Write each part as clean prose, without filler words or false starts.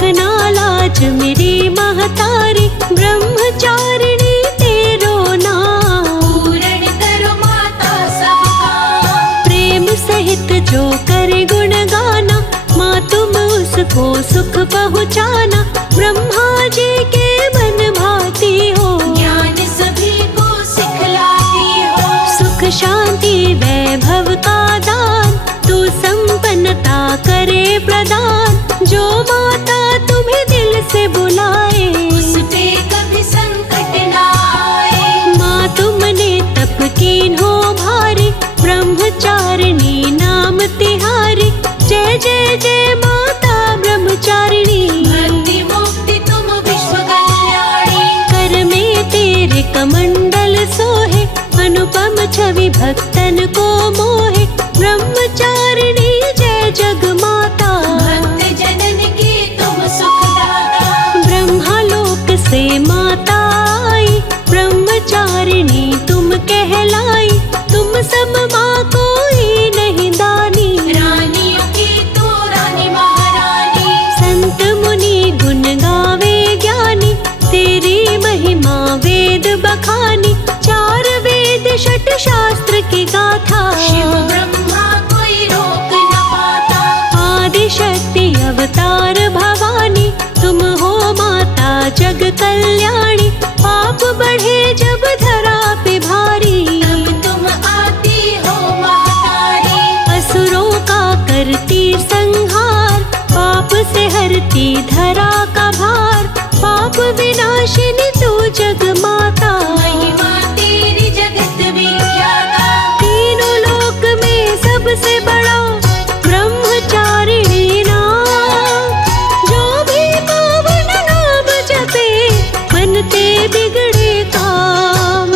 रखना लाज मेरी महतारी, ब्रह्मचारिणी तेरो नाम। पूर्ण करो माता सबका, प्रेम सहित जो करे गुण गाना, माँ तुम उसको सुख पहुँचाना। ब्रह्मा जी के मन भाती हो, ज्ञान सभी को सिखलाती हो। सुख शांति वैभव का दान, तू संपन्नता करे प्रदान। जो माता तुम्हें दिल से बुलाए, उस पे कभी संकट ना आए। माँ तुमने तप कीन हो भारी, ब्रह्मचारिणी नाम तिहारी। जय जय जय माता ब्रह्मचारिणी, भक्ति मुक्ति तुम विश्व कल्याणी। कर में तेरे कमंडल सोहे, अनुपम छवि भक्तन को मोहे। ब्रह्मचारिणी जय जग माता, भक्त जनन की तुम सुखदाता। ब्रह्मलोक से माता आई, ब्रह्मचारिणी तुम कहलाई। तुम सम माँ कोई नहीं दानी, रानियों की तू रानी महारानी। संत मुनि गुण गावे ज्ञानी, तेरी महिमा वेद बखानी। चार वेद षट शास्त्र की गाथा, शिव ब्रह्मा कोई रोक न पाता। आदि शक्ति अवतार भवानी, तुम हो माता जग कल्याणी। पाप बढ़े जब धरा पे भारी, तब तुम आती हो महतारी। असुरों का करती संहार, पाप से हरती धरा का भार। पाप विनाशिनी तू जग माता, महिमा तेरी जगत विख्याता। तीनों लोक में सबसे बड़ा ब्रह्मचारिणी नाम। जो भी पावन नाम जपे, बनते बिगड़े काम।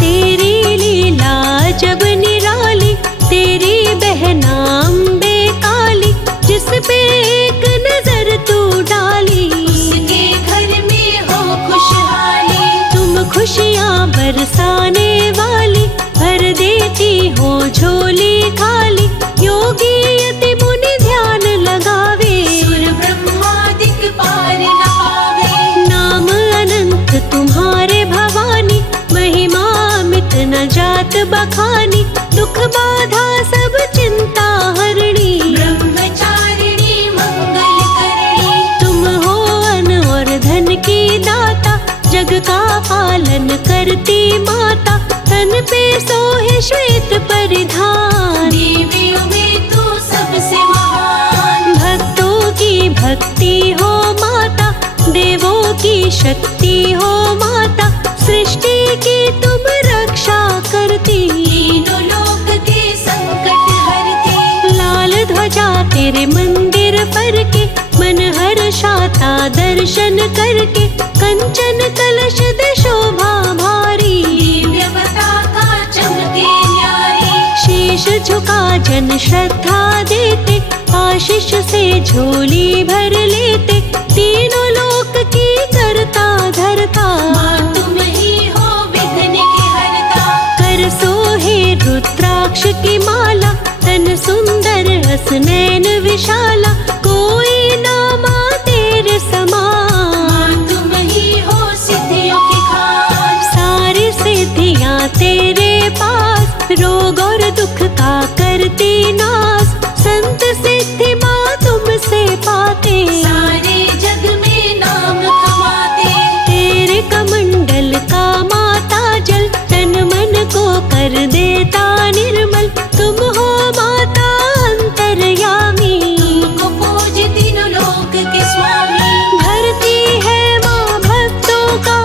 तेरी लीला जब निराली, तेरी बहना अम्बे काली। जिस पे एक नजर तू डाली, उसके घर में हो खुशहाली। तुम खुशियाँ बरसाने वाली, भर देती हो झोली खाली। योगी यति मुनि ध्यान लगावे, सुर ब्रह्मादिक पार न पावे। नाम अनंत तुम्हारे भवानी, महिमा मिट न जात बखानी। दुख बाधा सब चिंता हरणी, ब्रह्मचारिणी मंगल करणी। तुम हो अन्न और धन की दाता, जग का पालन करती माता। तन पे सोहे श्वेत परिधान, देवियों में तू सबसे महान। भक्तों की भक्ति हो माता, देवों की शक्ति हो माता। सृष्टि की तुम रक्षा करती, तीनों लोक के संकट हरती। लाल ध्वजा तेरे मंदिर पर के, मन हर्षाता दर्शन करके। कंचन कलश दे शोभा भारी, दिव्य पताका चमके न्यारी। शीश झुका जन श्रद्धा देते, आशीष से झोली भर लेते। तीनों लोक की करता धरता, माँ तुम ही हो विघ्न की हरता। कर सोहे रुद्राक्ष की माला, तन सुंदर हस नैन विशाला। कोई ना माँ तेरे समान, माँ तुम ही हो सिद्धियों की खान। सारी सिद्धियाँ तेरे पास, रोग और दुख का करती नाश। संत सिद्धि माँ तुमसे पाते, सारे जग में नाम कमाते। तेरे कमंडल का माता जल, तन मन को कर देता निर्मल। तुम हो माता अंतर्यामी, तुमको पूज तीनों लोक के स्वामी। भरती है माँ भक्तों का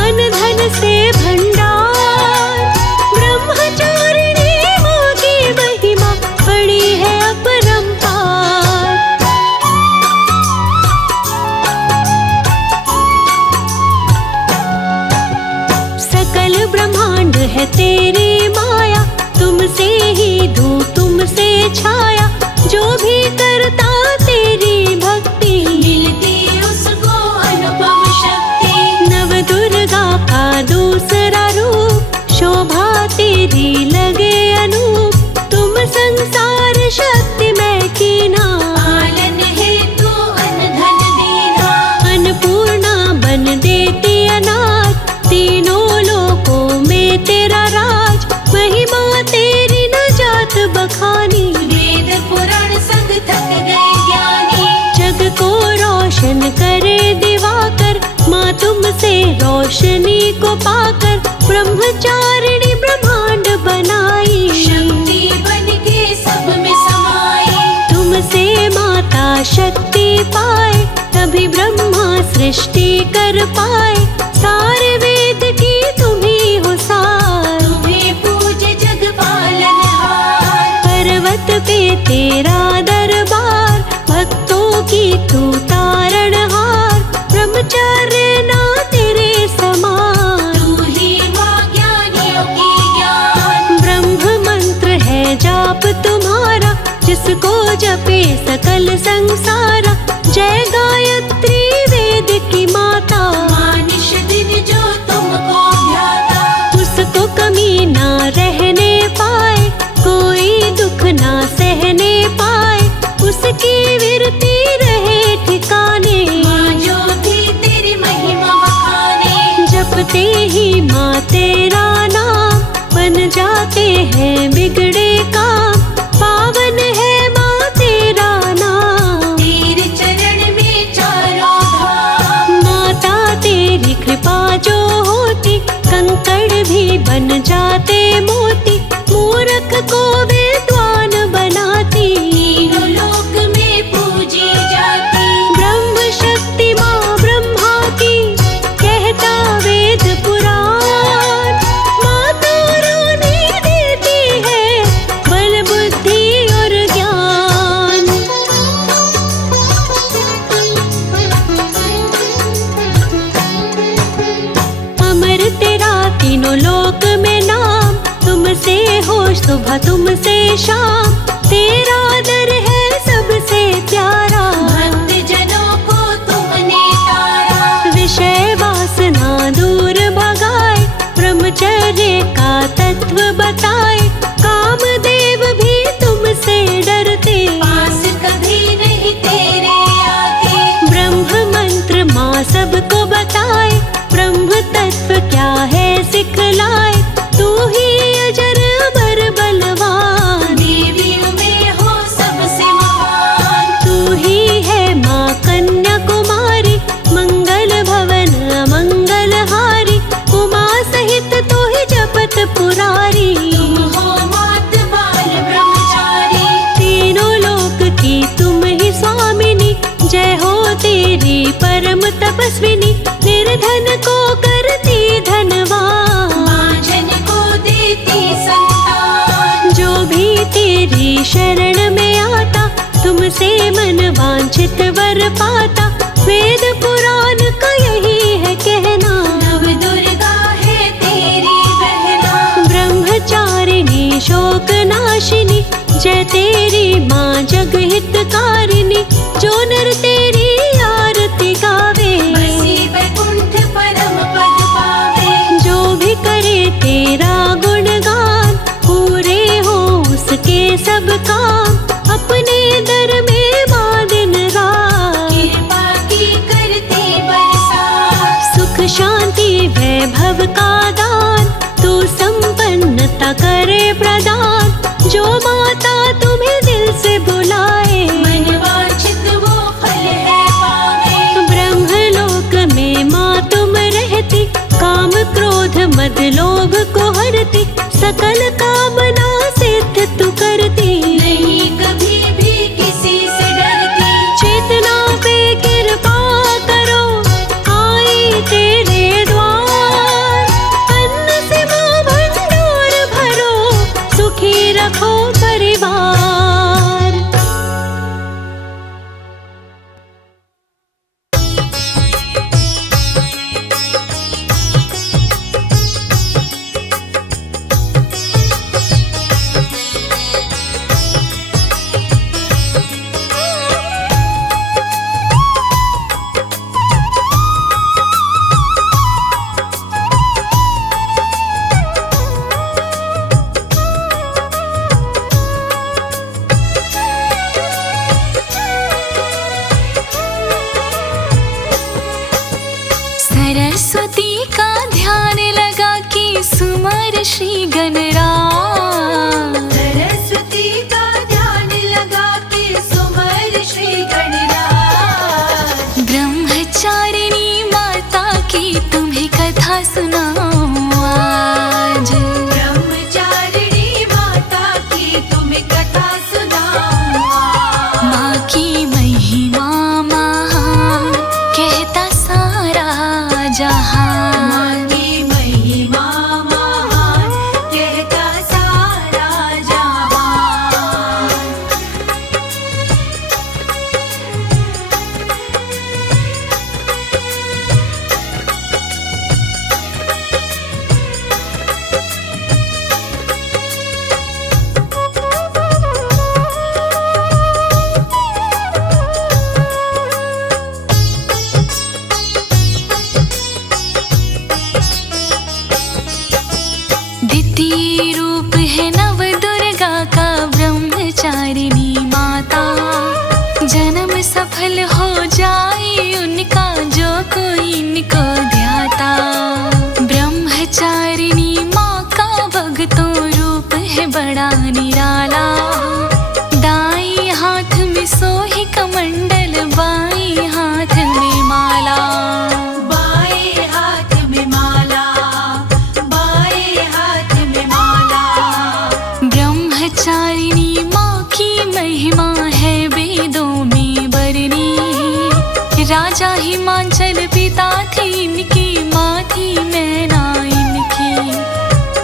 अन्न धन से भंडार। ब्रह्मचारिणी माँ की महिमा बड़ी है अपरंपार। सकल ब्रह्मांड है तेरी माया, तुमसे ही धूप तुमसे छाया। जो भी करता तेरी भक्ति, मिलती उसको अनुपम शक्ति। नव दुर्गा का दूसरा रूप, शोभा तेरी लगे अनु। रोशनी को पाकर ब्रह्मचारिणी ब्रह्मांड बनाई। शक्ति बन के सब में समाई। तुमसे माता शक्ति पाए तभी ब्रह्मा सृष्टि कर पाए। सारे वेद की तुम्ही हो सार। तुम्हें पूजे जग पालनहार। पर्वत पे तेरा दरबार भक्तों की तू तारणहार। ब्रह्मचर्य ना तेरे समान। तू ही माँ ज्ञानियों की ज्ञान। ब्रह्म मंत्र है जाप तुम्हारा जिसको जपे सकल संसारा। जय गायत्री वेद की माता। मानिश दिन जो तुमको ध्याता। उसको कमी ना रहने पाए कोई दुख ना सहने पाए। उसकी विरती रहे ठिकाने। माँ जो भी तेरी महिमा बखाने। जपते ही माँ तेरा नाम बन जाते हैं बिगड़े काम। पावन है माँ तेरा नाम। तेरे चरण में चारों धाम। माता तेरी कृपा जो होती कंकड़ भी बन जाते मोती। मूर्ख को विद्वान बनाती। तीनों लोक में पूजी जाती। ब्रह्म शक्ति माँ ब्रह्मा की कहता वेद पुराण। माँ तो रोने देती है बल बुद्धि और ज्ञान। अमर तेरा तीनों लोक में नाम। तुमसे हो सुबह तुमसे शाम। तेरा दर है सबसे प्यारा। भक्त जनों को तुमने तारा। विषय वासना दूर भगाए ब्रह्मचर्य का तत्व बताए। कामदेव भी तुमसे डरते पास कभी नहीं तेरे आते। ब्रह्म मंत्र माँ सबको बताए। ब्रह्म तत्व क्या है सिखलाए। तू ही अजर अमर बलवान। देवियों में हो सबसे महान। तू ही है माँ कन्या कुमारी। मंगल भवन अमंगल हारी। उमा सहित तो ही जपत पुरारी। तुम हो मात बाल ब्रह्मचारी। तीनों लोक की तुम ही स्वामिनी। जय हो तेरी परम तपस्विनी। निर्धन को करती धनवान। माँ जन को देती संतान। जो भी तेरी शरण में आता तुमसे मन वांछित वर पाता। वेद पुराण का यही है कहना। नव दुर्गा है तेरी बहना। ब्रह्मचारिणी शोक नाशिनी। जय तेरी माँ जग हितकारिणी। जो नर तेरी आरती गावे बसी वैकुंठ परम पद पावे। जो भी करे तेरा गुणगान पूरे हो उसके सब काम। अपने दर में माँ दिन रात कृपा की करती बरसात। सुख शांति वैभव का दान तू संपन्नता करे प्रदान। जो माता तुम्हें दिल से बुलाए मन वांछित वो फल है पावे। ब्रह्मलोक में माँ तुम रहती। काम क्रोध मद लोभ को हरती। सकल कामना सिद्ध तू करती। नहीं कभी भी किसी से डरती। चेतना पे कृपा करो आई तेरे द्वार। अन्न से माँ भंडार भरो सुखी रखो परिवार। सरस्वती का ध्यान लगा के सुमर श्री गणराज। सरस्वती का ध्यान लगा के सुमर श्री गणराज। ब्रह्मचारिणी माता की तुम्हें सुनाऊं आज। ब्रह्मचारिणी माता की तुम्हें कथा सुनाऊं आज। माँ की महिमा महान कहता सारा जहान। माँ की महिमा महान कहता सारा जहान। द्वितीय रूप है नव दुर्गा का ब्रह्मचारिणी माता। जन्म सफल हो जाए उनका जो कोई इनको ध्याता। ब्रह्मचारिणी माँ का भक्तों रूप है बड़ा निराला। दाई हाथ में सोही कमंडल बाई हाथ में माला। बाएं हाथ में माला, बाएं हाथ में माला। ब्रह्मचारिणी माँ की महिमा है वेदों में बरनी। राजा हिमांचल पिता थी इनकी, माँ थी मैना इनकी।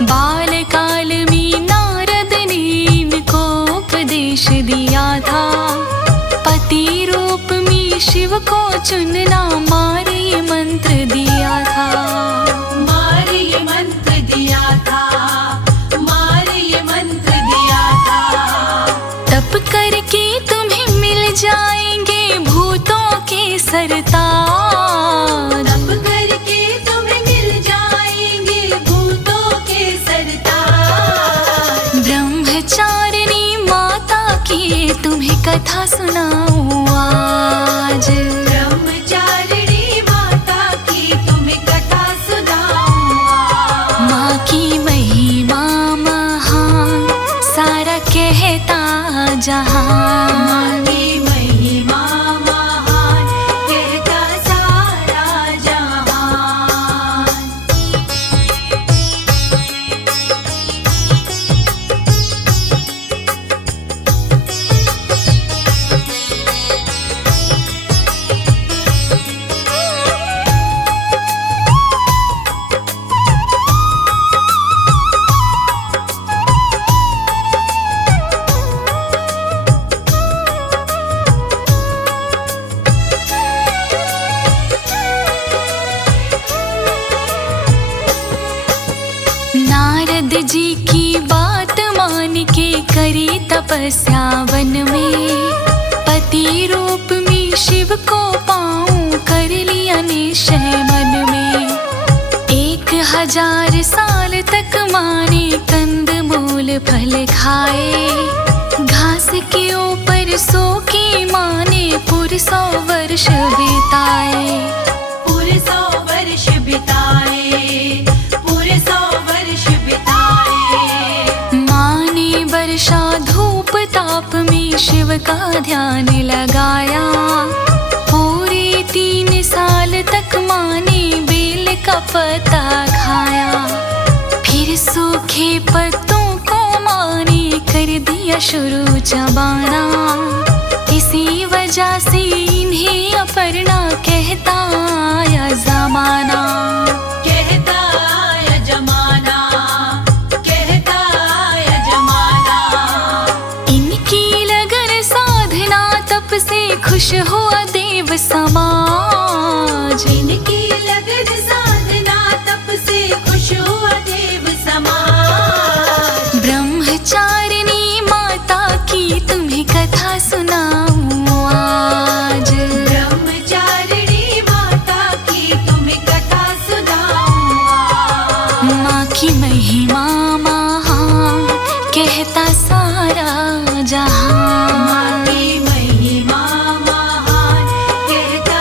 बालकाल में नारद ने इनको उपदेश दिया था। पति रूप में शिव को चुनना मार ये मंत्र दिया था। मार ये मंत्र दिया था, मार ये मंत्र दिया था। तप करके तुम्हें मिल जाएंगे भूतों के सरताज। तप करके तुम्हें मिल जाएंगे भूतों के सरताज। ब्रह्मचारिणी माता की तुम्हें कथा सुनाऊं आज। ब्रह्मचारिणी माता की तुम्हें कथा सुनाऊं आज। माँ की महिमा महान सारा कहता जहान। माँ की महिमा महान कहता सारा जहान। नारद जी की बात मान के करी तपस्या वन में। पति रूप में शिव को पाऊं कर लिया निश्चय मन में। 1000 साल तक माने कंद मूल फल खाए। घास के ऊपर सो के माने पूरे 100 वर्ष बिताए। पूरे 100 वर्ष बिताए, पूरे 100 वर्ष बिताए। माने वर्षा धूप ताप में शिव का ध्यान लगाया। पूरे 3 साल तक माने बेल का पत्ता खाया। फिर सूखे पत्तों को माने कर दिया शुरू चबाना। इसी वजह से इन्हें अपर्णा कहता आया जमाना। कहता आया जमाना, कहता आया जमाना। इनकी लगन साधना तप से खुश हुआ देव समाज। इनकी लगन साधना तप से खुश हुआ देव समाज। ब्रह्मचारिणी माता की तुम्हें कथा सुनाऊं आज। ब्रह्मचारिणी माता की तुम्हें कथा सुनाऊं आज। माँ की महिमा महान कहता सारा जहान। माँ की महिमा महान कहता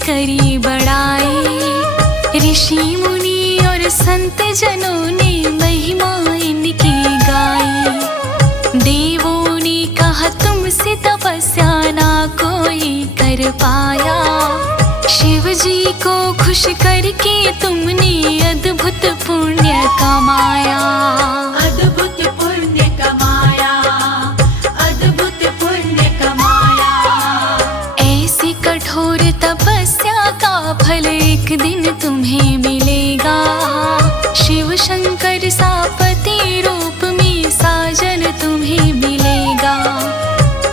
करी बड़ाई। ऋषि मुनि और संत जनों ने महिमा इनकी गाई। देवों ने कहा तुमसे तपस्या ना कोई कर पाया। शिव जी को खुश करके तुमने अद्भुत पुण्य कमाया। अद्भुत पुण्य कमाया, अद्भुत पुण्य कमाया। ऐसी कठोर तपस्या का फल एक दिन तुम्हें मिलेगा। शिव शंकर सा पति रूप में साजन तुम्हें मिलेगा।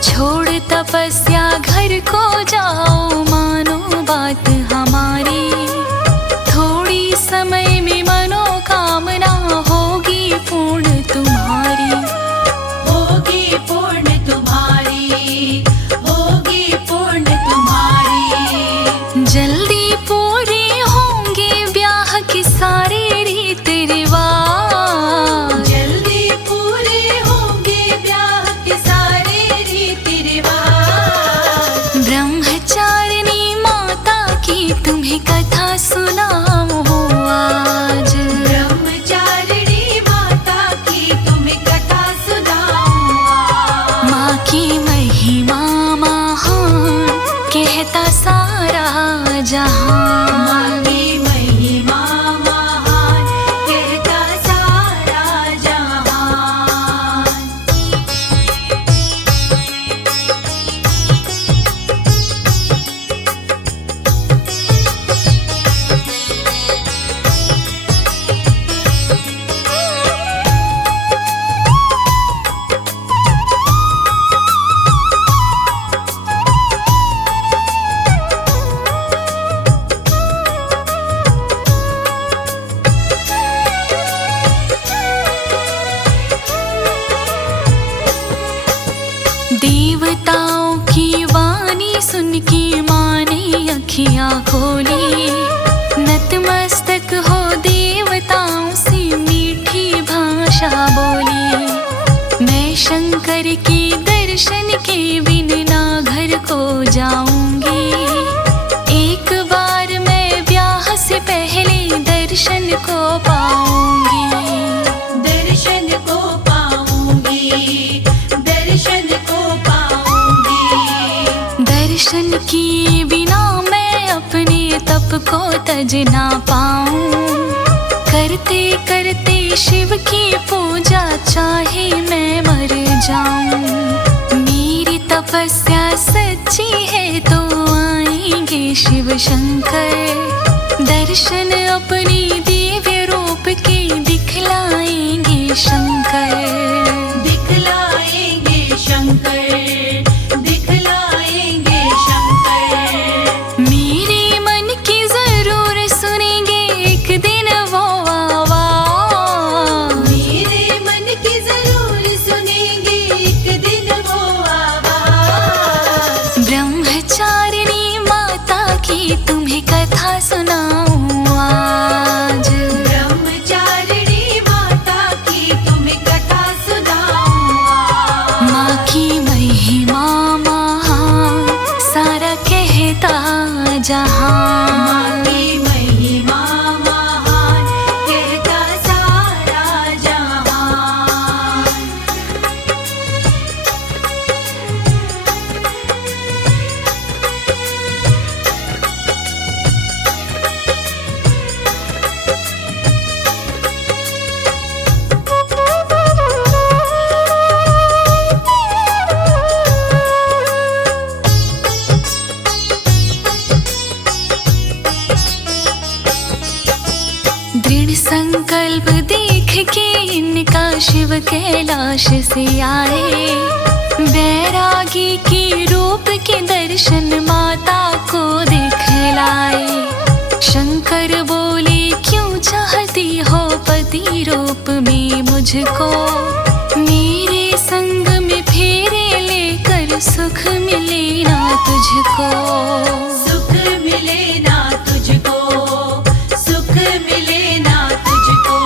छोड़ तपस्या घर को जाओ, मानो बात हमारी। थोड़ी समय में मनोकामना होगी पूर्ण तुम्हारी। होगी पूर्ण तुम्हारी, होगी पूर्ण तुम्हारी। जल्दी पूरे होंगे ब्याह के सारे रीत रिवाज। जल्दी पूरे होंगे ब्याह के सारे रीति रिवाज। ब्रह्मचारिणी माता की तुम्हें कथा सुनाऊं आज। ब्रह्मचारिणी माता की तुम्हें कथा सुनाऊं आज। माँ की महिमा महान कहता सारा जहान। माँ की महिमा महान कहता सारा जहान। देवताओं की वाणी सुन के माँ ने अखियाँ खोली। नतमस्तक हो देवताओं से मीठी भाषा बोली। मैं शंकर के दर्शन के बिन ना घर को जाऊंगी। एक बार मैं ब्याह से पहले दर्शन को पाऊंगी। दर्शन को पाऊंगी, दर्शन को पाऊंगी। दर्शन किए बिना मैं अपने तप को तज ना पाऊं। करते करते शिव की पूजा चाहे मैं मर जाऊं। मेरी तपस्या सच्ची है तो आएंगे शिव शंकर। दर्शन अपनी दिव्य रूप के दिखलाएंगे शंकर। दिखलाएंगे शंकर, दिखलाएंगे शंकर। मेरे मन की जरूर सुनेंगे एक दिन वो आवाज। मेरे मन की जरूर सुनेंगे एक दिन वो आवाज। ब्रह्मचारिणी माता की तुम्हें कथा सुनाऊं आज। ब्रह्मचारिणी माता की तुम्हें कथा सुनाऊं आज। माँ की महिमा महान सारा कहता जहान। माँ की महिमा महान कहता सारा जहान। दृढ़ संकल्प देख के इनका शिव कैलाश से आए। बैरागी के रूप के दर्शन माता को दिखलाए। शंकर बोले क्यों चाहती हो पति रूप में मुझको। मेरे संग में फेरे लेकर सुख मिले ना तुझको। सुख मिले ना तुझको, सुख मिले ना तुझको।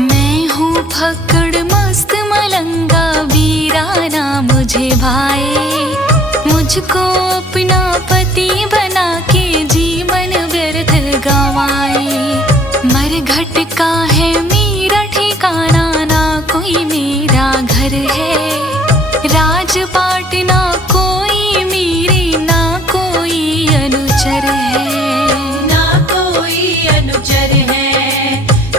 मैं हूँ फक्कड़ मस्त मलंगा वीराना मुझे भाए। मुझको अपना पति बना के का है मेरा ठिकाना, ना कोई मेरा घर है। राजपाट ना कोई मेरे, ना कोई अनुचर है। ना कोई अनुचर है,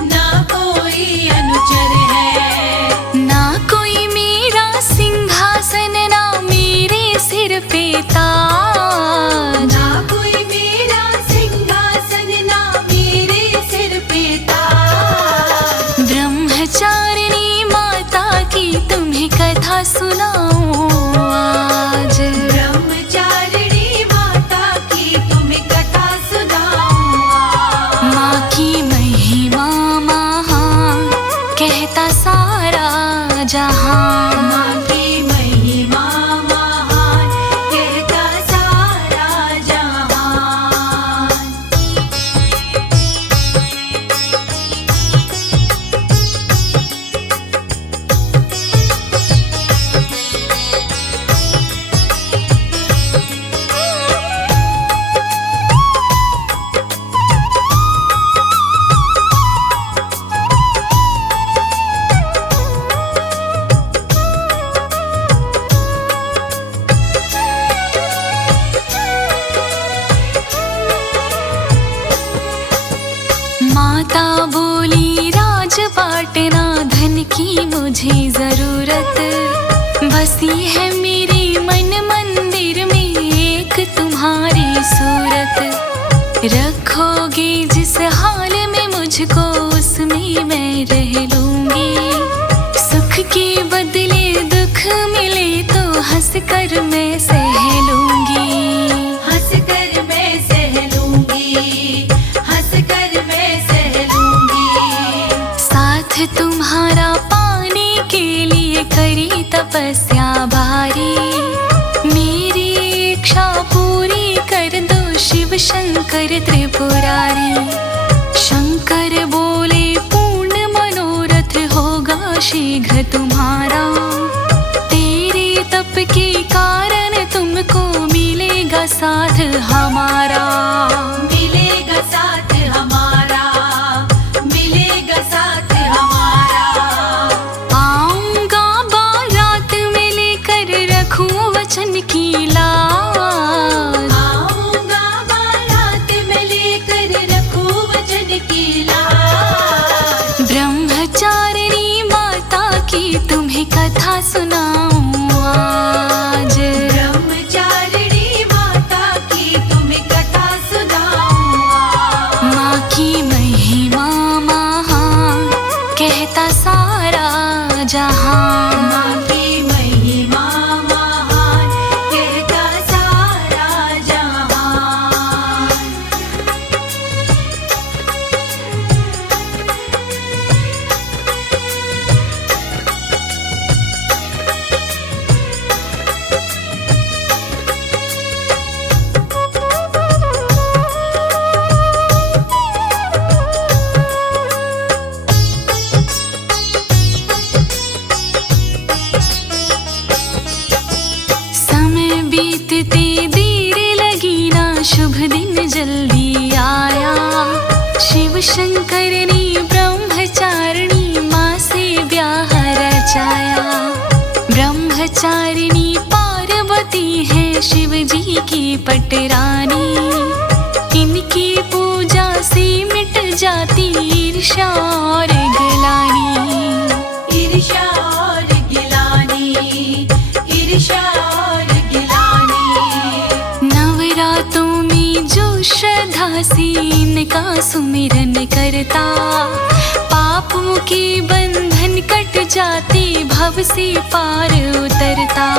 ना कोई अनुचर है। ना कोई मेरा सिंहासन, ना मेरे सिर पे ताज। ना कोई मेरा सिंहासन, ना मेरे सिर पे ताज। ब्रह्मचारिणी माता की तुम्हें कथा सुनाऊं आज। ब्रह्मचारिणी माता की तुम्हें कथा सुनाऊं आज। माँ की महिमा महान, कहता सारा जहां। माँ की महिमा महान, कहता सारा जहान। माता बोली राजपाट ना धन की मुझे जरूरत, बसी है मेरे मन मंदिर में एक तुम्हारी सूरत। रखोगे जिस हाल में मुझको उसमें मैं रह लूंगी। सुख के बदले दुख मिले तो हंस कर मैं सह लूंगी। हंस कर मैं सह लूंगी, हंस कर मैं सह लूंगी। साथ तुम्हारा पाने के लिए करी तपस्या भारी। मेरी इच्छा पूरी कर दो शिव शंकर त्रिपुरारी। शंकर बोले पूर्ण मनोरथ होगा शीघ्र तुम्हारा। तेरे तप के कारण तुमको मिलेगा साथ हमारा। मिलेगा साथ हमारा, मिलेगा साथ हमारा। आऊंगा बारात में लेकर रखूं वचन की लाज। आऊंगा बारात में लेकर रखूं वचन की लाज। ब्रह्मचारिणी माता की तुम्हें कथा सुनाऊं आज। ब्रह्मचारिणी माता की तुम्हें कथा सुनाऊं आज। माँ की महिमा महान, कहता सारा जहां। माँ की महिमा महान, कहता सारा जहान। समय बीतते देर लगी ना, शुभ दिन जल्दी आया। शिव शंकर ने ब्रह्मचारिणी माँ से ब्याह रचाया। ब्रह्मचारिणी पार्वती है शिव जी की पटरानी। इनकी पूजा से मिट जाती ईर्ष्या और गिलानी। ईर्ष्या और गिलानी, ईर्ष्या और गिलानी। नवरातों में जो श्रद्धा से इनका सुमिरन करता, पापों के बंधन कट जाते, भव से पार उतरता।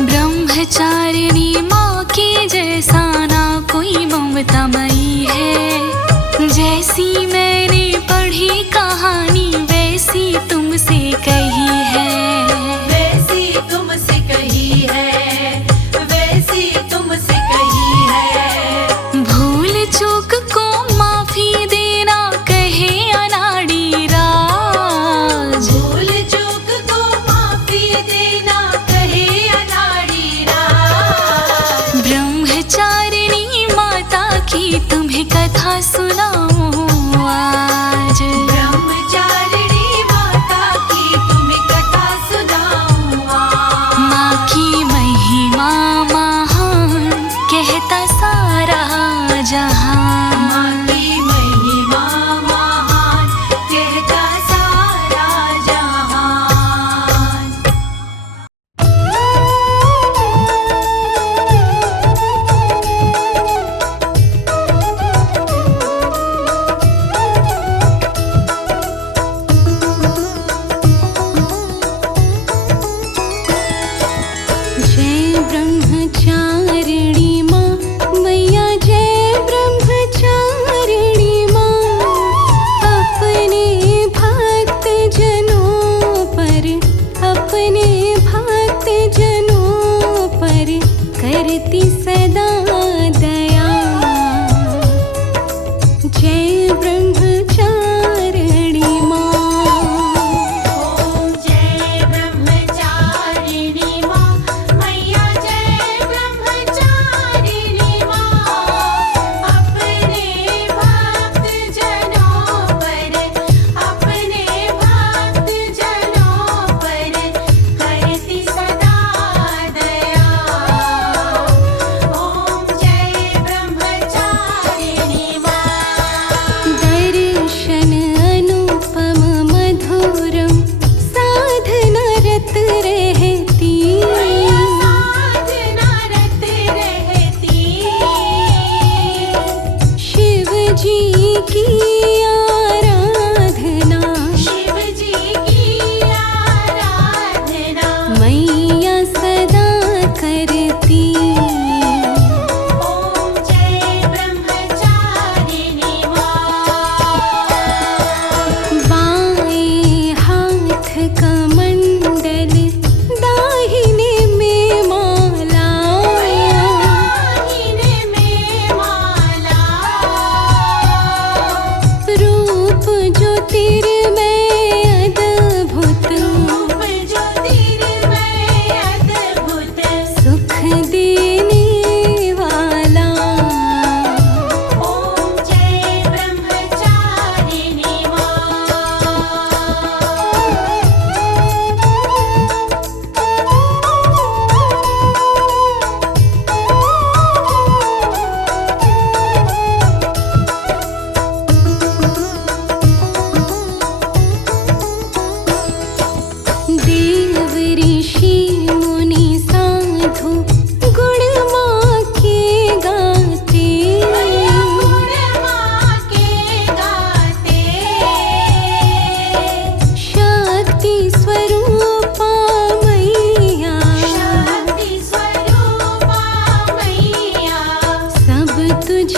ब्रह्मचारिणी माँ के जैसा ना कोई ममतामयी है। जैसी मैंने पढ़ी कहानी वैसी तुमसे कही है। वैसी तुमसे कही है, वैसी तुमसे कही है। भूल चूक को माफी देना कहे अनाड़ी राज। भूल चूक को माफी देना कहे अनाड़ी राज। ब्रह्मचारिणी माता की तुम्हें कथा सुनाऊं आज।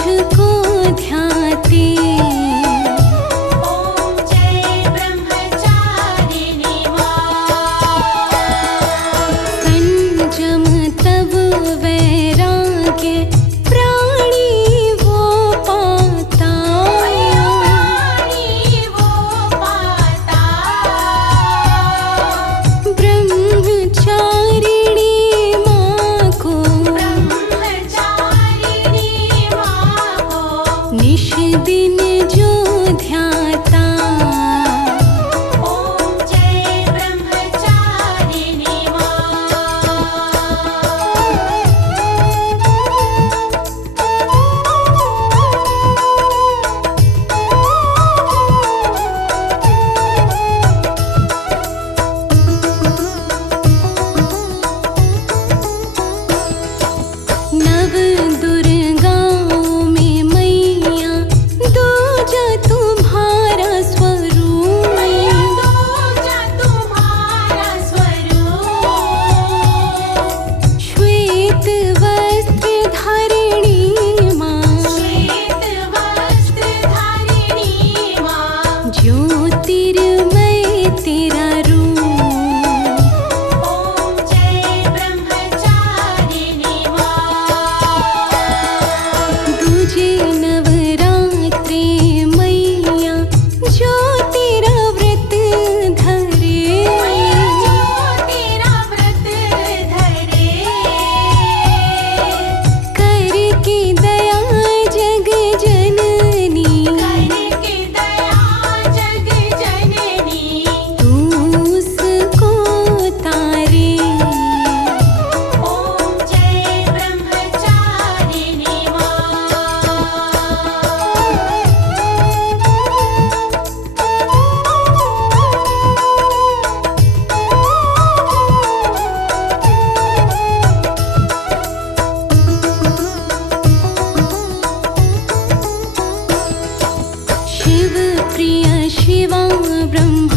तुझको ध्याते। ॐ जय ब्रह्मचारिणी माँ। संयम तब वैराग्य प्राणी वो पाता। प्राणी वो पाता। ब्रह्मचारिणी माँ को ब्रह्मचारिणी माँ को निश दिन जो ध्याता। ॐ जय ब्रह्मचारिणी नव दुर्गाओं में मैया दूजा तुम्हारा स्वरूप। दूजा तुम्हारा स्वरूप। श्वेत वस्त्र धारिणी माँ श्वेत वस्त्र धारिणी माँ ज्योतिर्मय तेरा रूप। ॐ जय ब्रह्मचारिणी माँ। दूजे नवरात्रे मैया जो तेरा व्रत धरे। जो तेरा व्रत धरे। करके दया जग जननी करके दया जग जननी तू उसको तारे। ॐ जय ब्रह्मचारिणी शिव प्रिय शिवा ब्रह्म